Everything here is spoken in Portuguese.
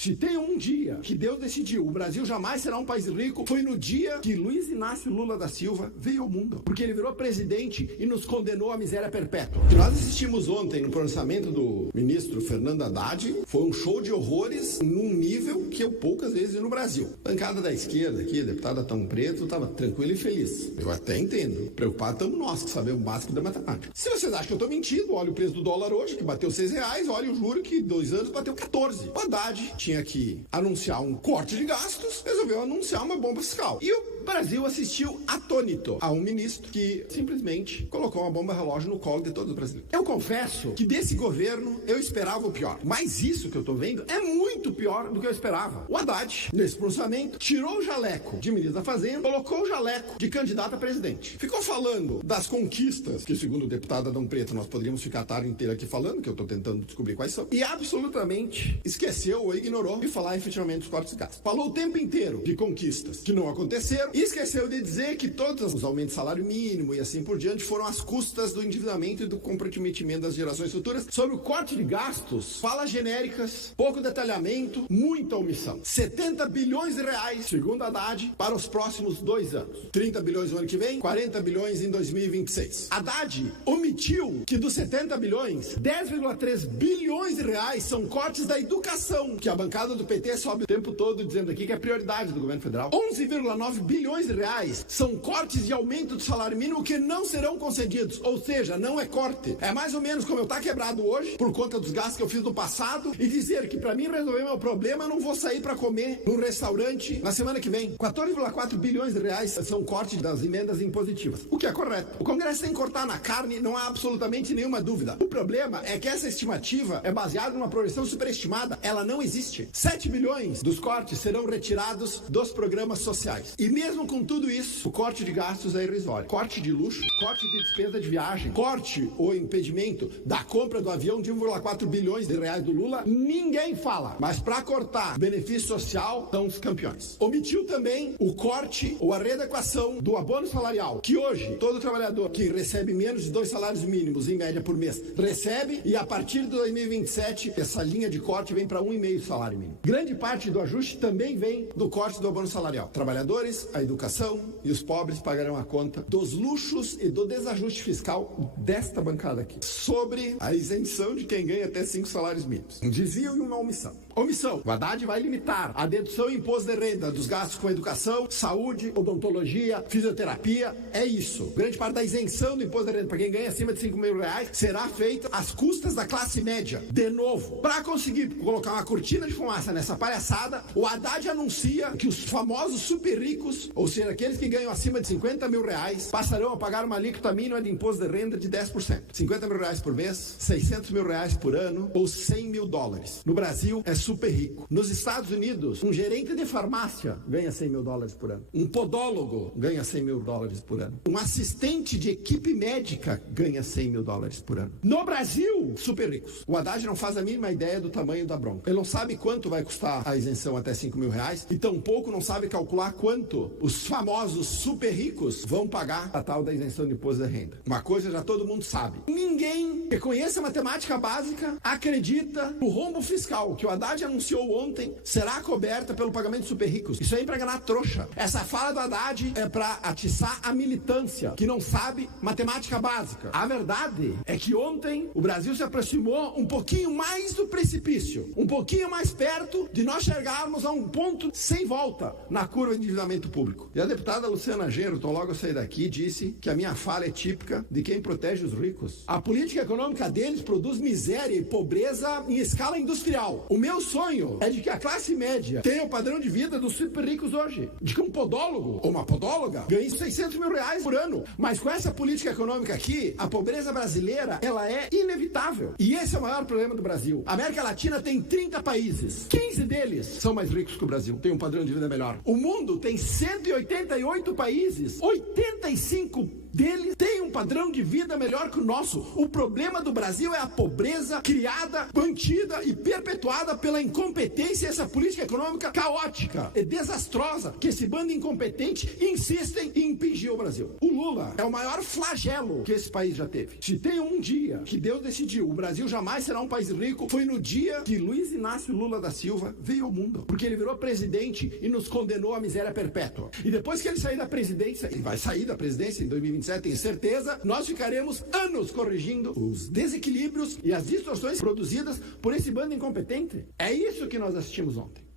Se tem um dia que Deus decidiu o Brasil jamais será um país rico, foi no dia que Luiz Inácio Lula da Silva veio ao mundo. Porque ele virou presidente e nos condenou à miséria perpétua. O que nós assistimos ontem no pronunciamento do ministro Fernando Haddad foi um show de horrores num nível que eu poucas vezes vi no Brasil. A bancada da esquerda aqui, a deputada Tão Preto, estava tranquila e feliz. Eu até entendo. Preocupado estamos nós, que sabemos o básico da matemática. Se vocês acham que eu estou mentindo, olha o preço do dólar hoje, que bateu R$6, olha o juro que 2 anos bateu 14. O Haddad tinha que anunciar um corte de gastos, resolveu anunciar uma bomba fiscal. E o Brasil assistiu atônito a um ministro que simplesmente colocou uma bomba relógio no colo de todos os brasileiros. Eu confesso que desse governo eu esperava o pior. Mas isso que eu tô vendo é muito pior do que eu esperava. O Haddad, nesse pronunciamento, tirou o jaleco de ministro da Fazenda, colocou o jaleco de candidato a presidente. Ficou falando das conquistas, que segundo o deputado Adão Preto nós poderíamos ficar a tarde inteira aqui falando, que eu tô tentando descobrir quais são, e absolutamente esqueceu ou ignorou de falar efetivamente dos cortes de gastos. Falou o tempo inteiro de conquistas que não aconteceram e esqueceu de dizer que todos os aumentos de salário mínimo e assim por diante foram às custas do endividamento e do comprometimento das gerações futuras. Sobre o corte de gastos, falas genéricas, pouco detalhamento, muita omissão. 70 bilhões de reais, segundo Haddad, para os próximos 2 anos. 30 bilhões no ano que vem, 40 bilhões em 2026. Haddad omitiu que dos 70 bilhões, 10,3 bilhões de reais são cortes da educação, que a bancada do PT sobe o tempo todo dizendo aqui que é prioridade do governo federal. 11,9 bilhões de reais são cortes de aumento do salário mínimo que não serão concedidos, ou seja, não é corte. É mais ou menos como eu estar quebrado hoje por conta dos gastos que eu fiz no passado e dizer que para mim resolver meu problema eu não vou sair para comer num restaurante na semana que vem. 14,4 bilhões de reais são cortes das emendas impositivas, o que é correto. O Congresso tem que cortar na carne, não há absolutamente nenhuma dúvida. O problema é que essa estimativa é baseada numa projeção superestimada, ela não existe. 7 bilhões dos cortes serão retirados dos programas sociais. E mesmo com tudo isso, o corte de gastos é irrisório. Corte de luxo, corte de despesa de viagem, corte ou impedimento da compra do avião de 1,4 bilhões de reais do Lula, ninguém fala. Mas para cortar benefício social, são os campeões. Omitiu também o corte ou a readequação do abono salarial, que hoje todo trabalhador que recebe menos de 2 salários mínimos em média por mês recebe, e a partir de 2027 essa linha de corte vem para 1,5 salário mínimo. Grande parte do ajuste também vem do corte do abono salarial. Trabalhadores, a educação e os pobres pagarão a conta dos luxos e do desajuste fiscal desta bancada aqui, sobre a isenção de quem ganha até 5 salários mínimos. Um desvio e uma omissão. Omissão. O Haddad vai limitar a dedução e imposto de renda dos gastos com educação, saúde, odontologia, fisioterapia. É isso. Grande parte da isenção do imposto de renda para quem ganha acima de 5 mil reais será feita às custas da classe média. De novo, para conseguir colocar uma cortina de fumaça nessa palhaçada, o Haddad anuncia que os famosos super ricos, ou seja, aqueles que ganham acima de 50 mil reais, passarão a pagar uma alíquota mínima de imposto de renda de 10%. 50 mil reais por mês, 600 mil reais por ano ou 100 mil dólares. No Brasil, é super rico. Nos Estados Unidos, um gerente de farmácia ganha 100 mil dólares por ano. Um podólogo ganha 100 mil dólares por ano. Um assistente de equipe médica ganha 100 mil dólares por ano. No Brasil, super ricos. O Haddad não faz a mínima ideia do tamanho da bronca. Ele não sabe quanto vai custar a isenção até 5 mil reais e tampouco não sabe calcular quanto os famosos super ricos vão pagar a tal da isenção de imposto de renda. Uma coisa já todo mundo sabe. Ninguém que conheça matemática básica acredita no rombo fiscal que o Haddad anunciou ontem será coberta pelo pagamento de super ricos. Isso aí é pra enganar trouxa. Essa fala do Haddad é pra atiçar a militância que não sabe matemática básica. A verdade é que ontem o Brasil se aproximou um pouquinho mais do precipício, um pouquinho mais perto de nós chegarmos a um ponto sem volta na curva de endividamento público. E a deputada Luciana Genro, logo eu saí daqui, disse que a minha fala é típica de quem protege os ricos. A política econômica deles produz miséria e pobreza em escala industrial. O meu sonho é de que a classe média tenha o padrão de vida dos super ricos hoje. De que um podólogo ou uma podóloga ganhe 600 mil reais por ano. Mas com essa política econômica aqui, a pobreza brasileira, ela é inevitável. E esse é o maior problema do Brasil. A América Latina tem 30 países. 15 deles são mais ricos que o Brasil. Tem um padrão de vida melhor. O mundo tem 188 países. 85 deles têm um padrão de vida melhor que o nosso. O problema do Brasil é a pobreza criada, mantida e perpetuada pela incompetência e essa política econômica caótica e desastrosa que esse bando incompetente insistem em impingir o Brasil. O Lula é o maior flagelo que esse país já teve. Se tem um dia que Deus decidiu o Brasil jamais será um país rico, foi no dia que Luiz Inácio Lula da Silva veio ao mundo. Porque ele virou presidente e nos condenou à miséria perpétua. E depois que ele sair da presidência, e vai sair da presidência em 2027, tenho certeza, nós ficaremos anos corrigindo os desequilíbrios e as distorções produzidas por esse bando incompetente. É isso que nós assistimos ontem.